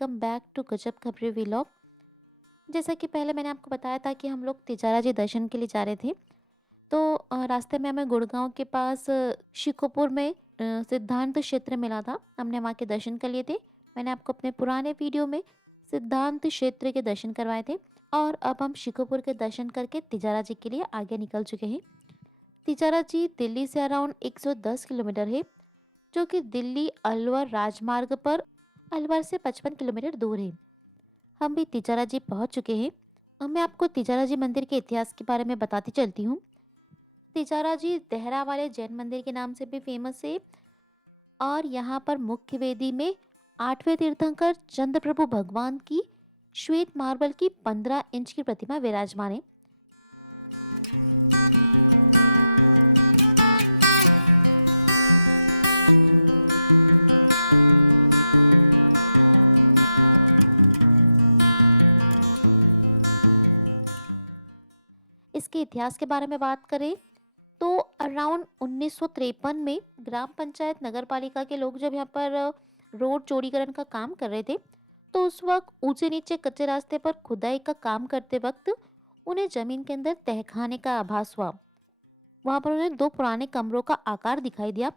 Welcome back to गजब खबरें vlog. जैसा कि पहले मैंने आपको बताया था कि हम लोग तिजारा जी दर्शन के लिए जा रहे थे। तो रास्ते में हमें गुड़गांव के पास शिकोपुर में सिद्धांत क्षेत्र मिला था। हमने वहाँ के दर्शन कर लिए थे। मैंने आपको अपने पुराने वीडियो में सिद्धांत क्षेत्र के दर्शन करवाए थे और अब हम शिकोपुर के दर्शन करके तिजारा जी के लिए आगे निकल चुके हैं। तिजारा जी दिल्ली से अराउंड 110 किलोमीटर है, जो कि दिल्ली अलवर राजमार्ग पर अलवर से 55 किलोमीटर दूर है। हम भी तिजारा जी पहुंच चुके हैं। अब मैं आपको तिजारा जी मंदिर के इतिहास के बारे में बताती चलती हूँ। तिजारा जी देहरा वाले जैन मंदिर के नाम से भी फेमस है और यहाँ पर मुख्य वेदी में 8वें तीर्थंकर चंद्रप्रभु भगवान की श्वेत मार्बल की 15 इंच की प्रतिमा विराजमान है। इसके इतिहास के बारे में बात करें तो अराउंड 1953 में ग्राम पंचायत नगर पालिका के लोग जब यहाँ पर रोड चौड़ीकरण का काम कर रहे थे, तो उस वक्त ऊंचे नीचे कच्चे रास्ते पर खुदाई का काम करते वक्त उन्हें जमीन के अंदर तहखाने का आभास हुआ। वहां पर उन्हें 2 पुराने कमरों का आकार दिखाई दिया।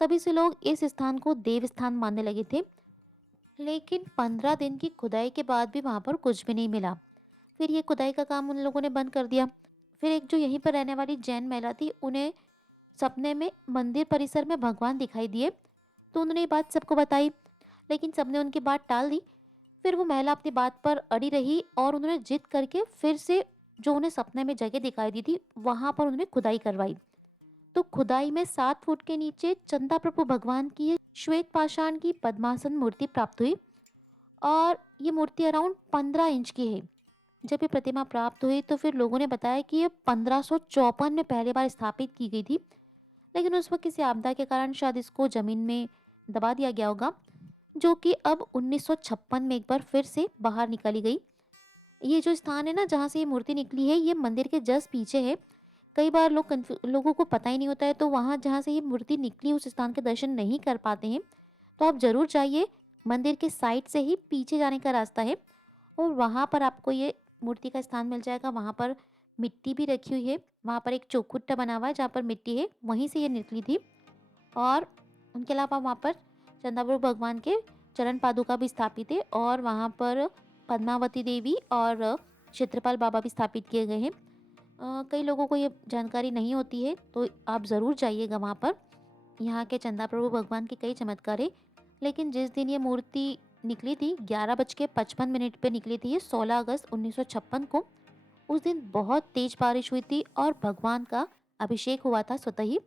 तभी से लोग इस स्थान को देव स्थान मानने लगे थे। लेकिन 15 दिन की खुदाई के बाद भी वहां पर कुछ भी नहीं मिला। फिर ये खुदाई का काम उन लोगों ने बंद कर दिया। फिर एक जो यहीं पर रहने वाली जैन महिला थी, उन्हें सपने में मंदिर परिसर में भगवान दिखाई दिए। तो उन्होंने ये बात सबको बताई, लेकिन सबने उनकी बात टाल दी। फिर वो महिला अपनी बात पर अड़ी रही और उन्होंने जिद करके फिर से जो उन्हें सपने में जगह दिखाई दी थी, वहां पर उन्होंने खुदाई करवाई। तो खुदाई में 7 फुट के नीचे चंदा प्रभु भगवान की ये श्वेत पाषाण की पद्मासन मूर्ति प्राप्त हुई और ये मूर्ति अराउंड 15 इंच की है। जब ये प्रतिमा प्राप्त हुई तो फिर लोगों ने बताया कि ये 1554 में पहली बार स्थापित की गई थी, लेकिन उस वक्त किसी आपदा के कारण शायद इसको जमीन में दबा दिया गया होगा, जो कि अब 1956 में एक बार फिर से बाहर निकाली गई। ये जो स्थान है ना जहाँ से ये मूर्ति निकली है, ये मंदिर के जस्ट पीछे है। कई बार लोगों को पता ही नहीं होता है, तो वहाँ जहाँ से ये मूर्ति निकली उस स्थान के दर्शन नहीं कर पाते हैं। तो आप जरूर जाइए। मंदिर के साइड से ही पीछे जाने का रास्ता है और वहाँ पर आपको ये मूर्ति का स्थान मिल जाएगा। वहाँ पर मिट्टी भी रखी हुई है। वहाँ पर एक चौखुट्टा बना हुआ है जहाँ पर मिट्टी है, वहीं से ये निकली थी। और उनके अलावा वहाँ पर चंद्रप्रभु भगवान के चरण पादुका भी स्थापित है और वहाँ पर पद्मावती देवी और क्षेत्रपाल बाबा भी स्थापित किए गए हैं। कई लोगों को ये जानकारी नहीं होती है, तो आप ज़रूर जाइएगा वहाँ पर। यहाँ के चंद्रप्रभु भगवान के कई चमत्कार है। लेकिन जिस दिन ये मूर्ति निकली थी 11:55 पे निकली थी, ये 16 अगस्त 1956 को। उस दिन बहुत तेज बारिश हुई थी और भगवान का अभिषेक हुआ था स्वतः ही।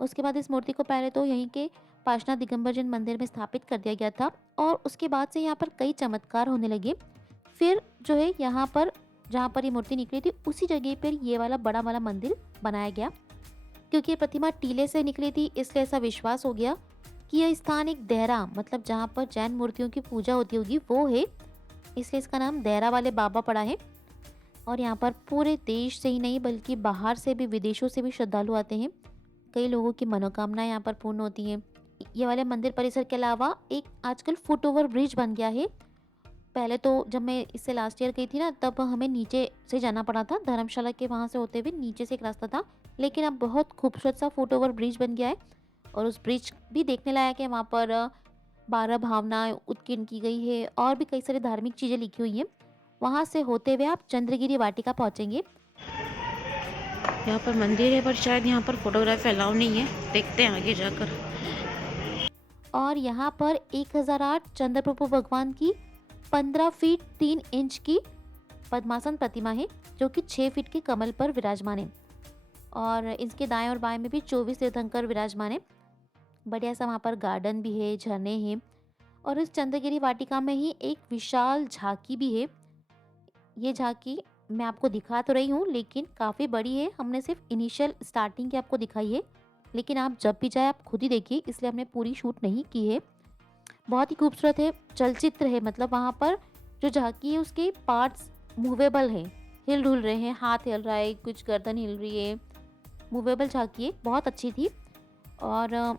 उसके बाद इस मूर्ति को पहले तो यहीं के पाषाण दिगंबर जैन मंदिर में स्थापित कर दिया गया था और उसके बाद से यहाँ पर कई चमत्कार होने लगे। फिर जो है यहाँ पर जहाँ पर ये मूर्ति निकली थी उसी जगह पर ये वाला बड़ा वाला मंदिर बनाया गया। क्योंकि ये प्रतिमा टीले से निकली थी, इसलिए ऐसा विश्वास हो गया कि यह स्थान एक देहरा मतलब जहाँ पर जैन मूर्तियों की पूजा होती होगी वो है, इसलिए इसका नाम देहरा वाले बाबा पड़ा है। और यहाँ पर पूरे देश से ही नहीं बल्कि बाहर से भी, विदेशों से भी श्रद्धालु आते हैं। कई लोगों की मनोकामनाएं यहाँ पर पूर्ण होती हैं। ये वाले मंदिर परिसर के अलावा एक आजकल फुट ओवर ब्रिज बन गया है। पहले तो जब मैं इससे लास्ट ईयर गई थी ना, तब हमें नीचे से जाना पड़ा था, धर्मशाला के वहाँ से होते हुए नीचे से एक रास्ता था। लेकिन अब बहुत खूबसूरत सा फुट ओवर ब्रिज बन गया है और उस ब्रिज भी देखने लायक है। वहाँ पर 12 भावनाएं उत्कीर्ण की गई है और भी कई सारी धार्मिक चीज़ें लिखी हुई हैं। वहाँ से होते हुए आप चंद्रगिरी वाटिका पहुँचेंगे। यहाँ पर मंदिर है पर शायद यहाँ पर फोटोग्राफी अलाउ नहीं है, देखते हैं आगे जाकर। और यहाँ पर 1008 चंद्रप्रभु भगवान की 15 फीट 3 इंच की पद्मासन प्रतिमा है, जो कि 6 फीट के कमल पर विराजमान है। और इसके दाएं और बाएं में भी 24 तीर्थंकर विराजमान है। बढ़िया सा वहाँ पर गार्डन भी है, झरने हैं और इस चंद्रगिरी वाटिका में ही एक विशाल झांकी भी है। ये झांकी मैं आपको दिखा तो रही हूँ, लेकिन काफ़ी बड़ी है। हमने सिर्फ इनिशियल स्टार्टिंग की आपको दिखाई है, लेकिन आप जब भी जाए आप खुद ही देखिए, इसलिए हमने पूरी शूट नहीं की है। बहुत ही खूबसूरत है, चलचित्र है। मतलब वहाँ पर जो झांकी है उसके पार्ट्स मूवेबल है, हिल डुल रहे हैं, हाथ हिल रहा है, कुछ गर्दन हिल रही है। मूवेबल झांकी है, बहुत अच्छी थी। और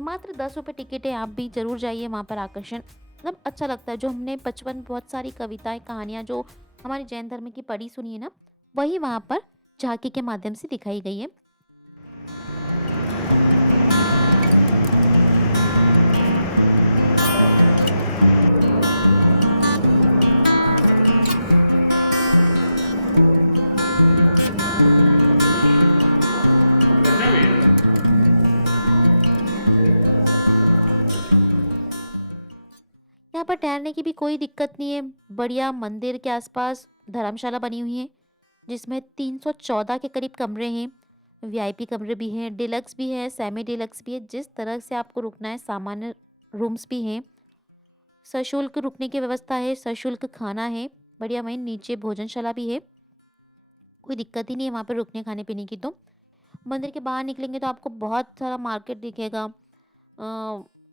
मात्र 10 रुपये टिकट है, आप भी ज़रूर जाइए वहाँ पर। आकर्षण मतलब अच्छा लगता है। जो हमने बचपन में बहुत सारी कविताएँ, कहानियाँ जो हमारे जैन धर्म की पढ़ी सुनी है ना, वही वहाँ पर झाँकी के माध्यम से दिखाई गई है। यहाँ पर ठहरने की भी कोई दिक्कत नहीं है। बढ़िया मंदिर के आसपास धर्मशाला बनी हुई है, जिसमें 314 के करीब कमरे हैं। वीआईपी कमरे भी हैं, डिलक्स भी है, सेमी डिलक्स भी है। जिस तरह से आपको रुकना है, सामान्य रूम्स भी हैं। सशुल्क रुकने की व्यवस्था है, सशुल्क खाना है। बढ़िया, वहीं नीचे भोजनशाला भी है। कोई दिक्कत ही नहीं है वहाँ पे रुकने खाने पीने की तो। मंदिर के बाहर निकलेंगे तो आपको बहुत सारा मार्केट दिखेगा।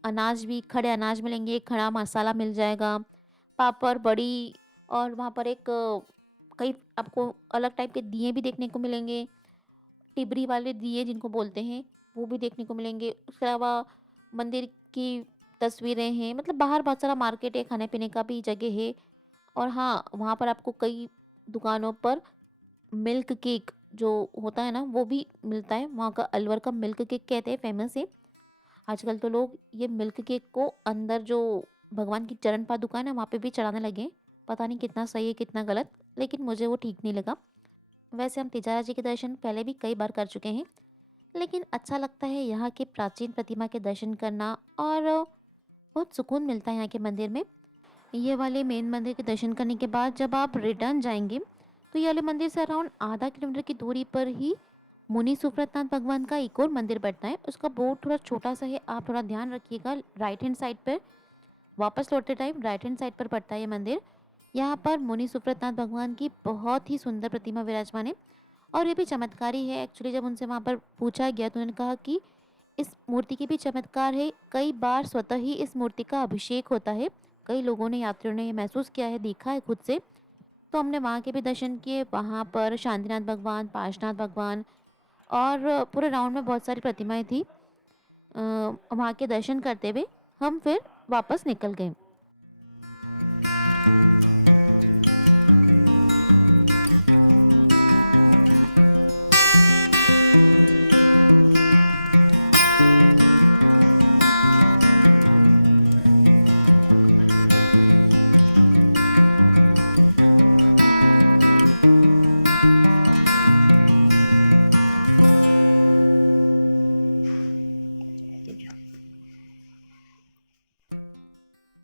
अनाज भी, खड़े अनाज मिलेंगे, खड़ा मसाला मिल जाएगा, पापड़, बड़ी, और वहाँ पर एक कई आपको अलग टाइप के दिए भी देखने को मिलेंगे। टिबरी वाले दिए जिनको बोलते हैं, वो भी देखने को मिलेंगे। उसके अलावा मंदिर की तस्वीरें हैं, मतलब बाहर बहुत सारा मार्केट है, खाने पीने का भी जगह है। और हाँ, वहाँ पर आपको कई दुकानों पर मिल्क केक जो होता है ना, वो भी मिलता है। वहाँ का अलवर का मिल्क केक कहते हैं, फेमस है। आजकल तो लोग ये मिल्क केक को अंदर जो भगवान की चरण पादुका है ना, वहाँ पे भी चढ़ाने लगे हैं। पता नहीं कितना सही है कितना गलत, लेकिन मुझे वो ठीक नहीं लगा। वैसे हम तिजारा जी के दर्शन पहले भी कई बार कर चुके हैं, लेकिन अच्छा लगता है यहाँ के प्राचीन प्रतिमा के दर्शन करना, और बहुत सुकून मिलता है यहाँ के मंदिर में। ये वाले मेन मंदिर के दर्शन करने के बाद जब आप रिटर्न जाएंगे, तो ये वाले मंदिर से अराउंड आधा किलोमीटर की दूरी पर ही मुनि सुब्रतनाथ भगवान का एक और मंदिर पड़ता है। उसका बोर्ड थोड़ा छोटा सा है, आप थोड़ा ध्यान रखिएगा। राइट हैंड साइड पर, वापस लौटते टाइम राइट हैंड साइड पर पड़ता है ये मंदिर। यहाँ पर मुनि सुब्रतनाथ भगवान की बहुत ही सुंदर प्रतिमा विराजमान है, और ये भी चमत्कारी है। एक्चुअली जब उनसे वहाँ पर पूछा गया तो उन्होंने कहा कि इस मूर्ति की भी चमत्कार है। कई बार स्वतः ही इस मूर्ति का अभिषेक होता है। कई लोगों ने, यात्रियों ने ये महसूस किया है, देखा है खुद से। तो हमने वहाँ के भी दर्शन किए। वहाँ पर शांतिनाथ भगवान, पार्श्वनाथ भगवान, और पूरे राउंड में बहुत सारी प्रतिमाएं थी। वहाँ के दर्शन करते हुए हम फिर वापस निकल गए।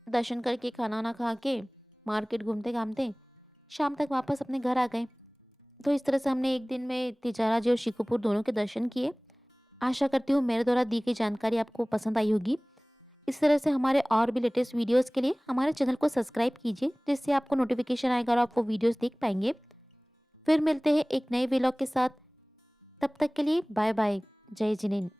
दर्शन करके, खाना वाना खा के, मार्केट घूमते घामते शाम तक वापस अपने घर आ गए। तो इस तरह से हमने एक दिन में तिजारा जी और शिकोपुर दोनों के दर्शन किए। आशा करती हूँ मेरे द्वारा दी गई जानकारी आपको पसंद आई होगी। इस तरह से हमारे और भी लेटेस्ट वीडियोस के लिए हमारे चैनल को सब्सक्राइब कीजिए, जिससे आपको नोटिफिकेशन आएगा और आप वो वीडियोस देख पाएंगे। फिर मिलते हैं एक नए व्लॉग के साथ। तब तक के लिए बाय बाय। जय जिनेंद्र।